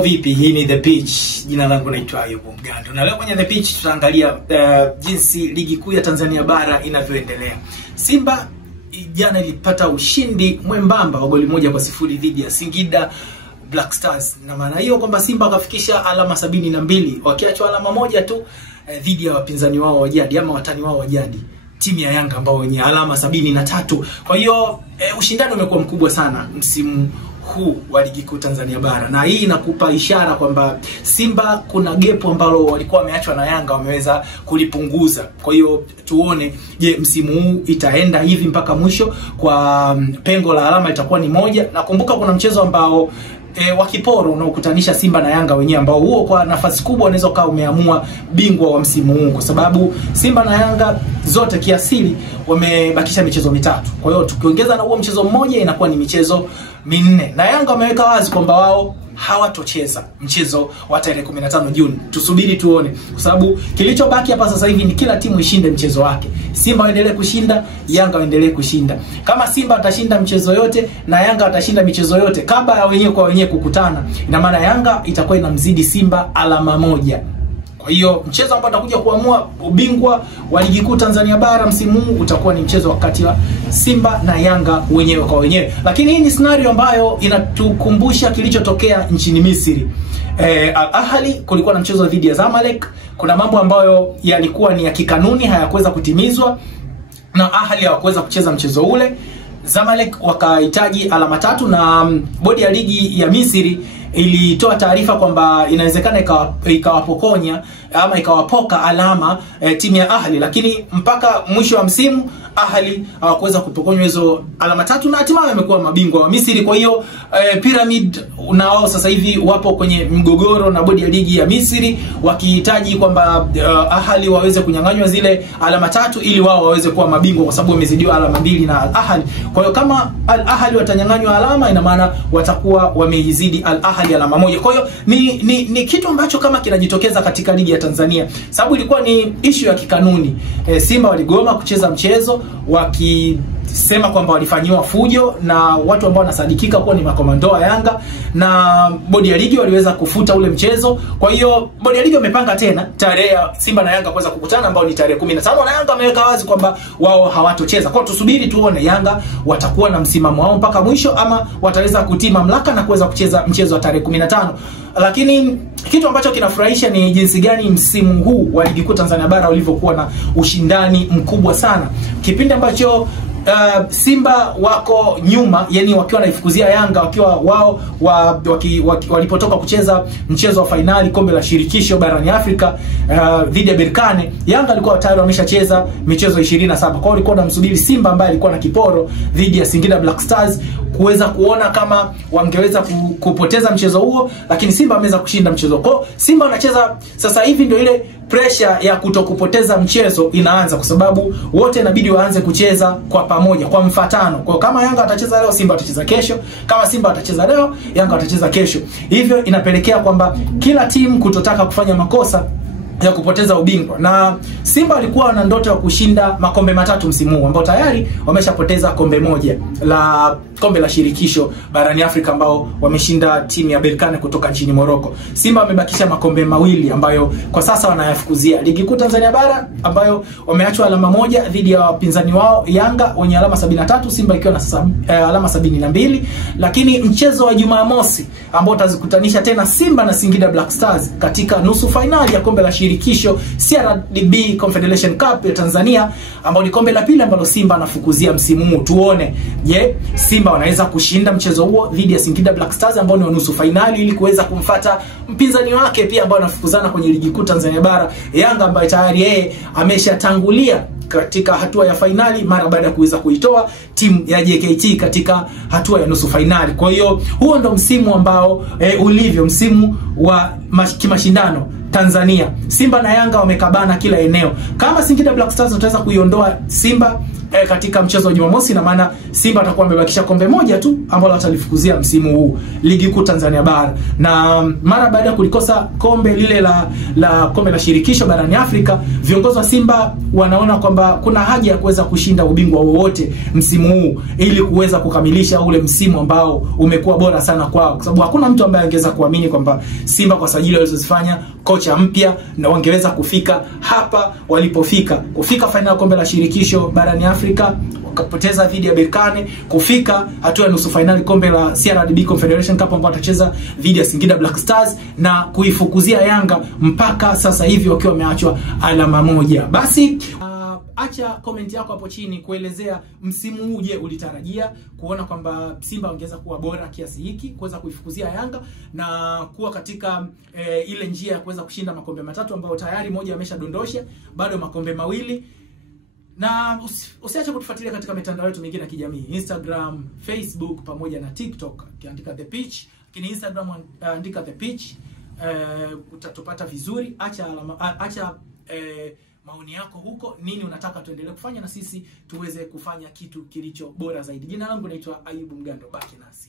Vipi, hii ni The Pitch. Jina langu naitwa Ayubu Mgando. Na leo kwenye The Pitch tutaangalia jinsi ligi kuu ya Tanzania bara inavyoendelea. Simba jana ilipata ushindi mwembamba wa goli 1-0 dhidi ya Singida Black Stars. Na maana hiyo kwamba Simba kafikisha alama 72, wakiachwa alama moja tu dhidi ya wapinzani wao wa jadi ama watani wao wa jadi, timu ya Yanga ambao wenye alama 73. Kwa hiyo ushindani umekuwa mkubwa sana msimu huu wa ligi kuu Tanzania bara, na hii inakupa ishara kwamba Simba kuna gap ambalo walikuwa wameachwa na Yanga wameweza kulipunguza. Kwa hiyo tuone, je, msimu huu itaenda hivi mpaka mwisho? Kwa pengo la alama itakuwa ni moja. Nakumbuka kuna mchezo ambao wa kiporo unaokutanisha Simba na Yanga wenyewe, ambao huo kwa nafasi kubwa unaweza kuwa umeamua bingwa wa msimu huu, kwa sababu Simba na Yanga zote kiasili wamebakisha michezo mitatu. Kwa hiyo tukiongeza na huo mchezo mmoja inakuwa ni michezo minne, na Yanga wameweka wazi kwamba wao hawatocheza mchezo wa tarehe 15 Juni. Tusubiri tuone, kwa sababu kilichobaki hapa sasa hivi ni kila timu ishinde mchezo wake. Simba waendelee kushinda, Yanga waendelee kushinda. Kama Simba atashinda mchezo yote na Yanga atashinda michezo yote, kabla ya wenyewe kwa wenyewe kukutana, ina maana Yanga itakuwa inamzidi Simba alama moja. Kwa hiyo mchezo ambao utakuja kuamua ubingwa wa ligi kuu Tanzania bara msimu huu utakuwa ni mchezo wakati wa Simba na Yanga wenyewe kwa wenyewe. Lakini hii ni scenario ambayo inatukumbusha kilichotokea nchini Misri. Al Ahly kulikuwa na mchezo dhidi ya Zamalek. Kuna mambo ambayo yalikuwa ni ya kikanuni hayakuweza kutimizwa, na Ahly hawakuweza kucheza mchezo ule. Zamalek wakahitaji alama 3, na bodi ya ligi ya Misri ilitoa taarifa kwamba inawezekana ikawapokonya ama ikawapoka alama timu ya Ahly, lakini mpaka mwisho wa msimu Ahly hawakuweza kupokonywa hizo alama 3 na hatimaye wamekuwa mabingwa wa Misri. Kwa hiyo Pyramid nao sasa hivi wapo kwenye mgogoro na bodi ya ligi ya Misri, wakihitaji kwamba Ahly waweze kunyang'anywa zile alama 3 ili wao waweze kuwa mabingwa, kwa sababu wamezidiwa alama 2 na Al Ahly. Kwa hiyo kama Al Ahly watanyang'anywa alama, ina maana watakuwa wameizidi Al Ahly alama moja. Kwa hiyo ni kitu ambacho kama kinajitokeza katika ligi ya Tanzania, sababu ilikuwa ni issue ya kikanuni. Simba waligoma kucheza mchezo wakisema kwamba walifanyiwa fujo na watu ambao wanasadikika kuwa ni makomando wa Yanga, na bodi ya ligi waliweza kufuta ule mchezo. Kwa hiyo bodi ya ligi wamepanga tena tarehe ya Simba na Yanga kuweza kukutana, ambao ni tarehe 15, na Yanga wameweka wazi kwamba wao hawatocheza. Kwa hiyo tusubiri tuone Yanga watakuwa na msimamo wao mpaka mwisho ama wataweza kutii mamlaka na kuweza kucheza mchezo wa tarehe 15. Lakini kitu ambacho kinafurahisha ni jinsi gani msimu huu wa ligi kuu Tanzania bara ulivyokuwa na ushindani mkubwa sana. Kipindi ambacho Simba wako nyuma, yani wakiwa naifukuzia Yanga, wakiwa wao walipotoka kucheza mchezo wa finali kombe la shirikisho barani Afrika dhidi ya Berkane, Yanga alikuwa tayari wameshacheza michezo 27. Kwa hiyo walikuwa wanamsubiri Simba ambaye alikuwa na kiporo dhidi ya Singida Black Stars kuweza kuona kama wangeweza kupoteza mchezo huo, lakini Simba ameweza kushinda mchezo. Kwa Simba wanacheza sasa hivi, ndio ile pressure ya kutokupoteza mchezo inaanza, kwa sababu wote inabidi waanze kucheza kwa pamoja, kwa mfatano. Kwa kama Yanga atacheza leo, Simba atacheza kesho. Kama Simba atacheza leo, Yanga atacheza kesho. Hivyo inapelekea kwamba kila timu kutotaka kufanya makosa ya kupoteza ubingwa. Na Simba walikuwa na ndoto ya kushinda makombe 3 msimu huu, ambao tayari wameshapoteza kombe moja la kombe la shirikisho barani Afrika, ambao wameshinda timu ya Berkane kutoka nchini Morocco. Simba wamebakisha makombe 2 ambayo kwa sasa wanayafukuzia ligi kuu Tanzania bara, ambayo wameachwa alama moja dhidi ya wapinzani wao Yanga wenye alama 73, Simba ikiwa na sasa alama 72. Lakini mchezo wa Jumamosi ambao utazikutanisha tena Simba na Singida Black Stars katika nusu finali ya kombe la shirikisho CRDB Confederation Cup ya Tanzania, ambao ni kombe la pili ambalo Simba anafukuzia msimu huu. Tuone, je, Simba wanaweza kushinda mchezo huo dhidi ya Singida Black Stars ambao ni nusu finali, ili kuweza kumfuata mpinzani wake pia ambao anafukuzana kwenye ligi kuu Tanzania bara, Yanga, ambaye tayari yeye ameshatangulia katika hatua ya finali mara baada ya kuweza kuitoa timu ya JKT katika hatua ya nusu finali. Kwa hiyo huo ndo msimu ambao ulivyo msimu wa kimashindano Tanzania. Simba na Yanga wamekabana kila eneo. Kama Singida Black Stars wataweza kuiondoa Simba katika mchezo wa Jumamosi, na maana Simba atakuwa amebakisha kombe moja tu ambalo atalifukuzia msimu huu ligi kuu Tanzania bara. Na mara baada ya kulikosa kombe lile la kombe la shirikisho barani Afrika, viongozi wa Simba wanaona kwamba kuna haja ya kuweza kushinda ubingwa wowote msimu huu ili kuweza kukamilisha ule msimu ambao umekuwa bora sana kwao, kwa sababu hakuna mtu ambaye angeweza kuamini kwamba Simba kwa sajili walizozifanya, kocha mpya, na wangeweza kufika hapa walipofika, kufika final kombe la shirikisho barani Afrika, wakapoteza dhidi ya Berkane, kufika hatua ya nusu finali kombe la CRDB Confederation Cup ambao watacheza dhidi ya Singida Black Stars, na kuifukuzia Yanga mpaka sasa hivi wakiwa wameachwa alama moja. Basi acha comment yako hapo chini kuelezea msimu huu, je, ulitarajia kuona kwamba Simba wangeweza kuwa bora kiasi hiki kuweza kuifukuzia Yanga na kuwa katika ile njia ya kuweza kushinda makombe matatu ambayo tayari moja ameshadondosha, bado makombe mawili? Na usiache kutufuatilia katika mitandao yetu mingine ya kijamii, Instagram, Facebook pamoja na TikTok, ukiandika The Pitch. Lakini Instagram andika The Pitch, utatupata vizuri. Acha maoni yako huko, nini unataka tuendelee kufanya na sisi tuweze kufanya kitu kilicho bora zaidi. Jina langu naitwa Ayubu Mgando, baki nasi.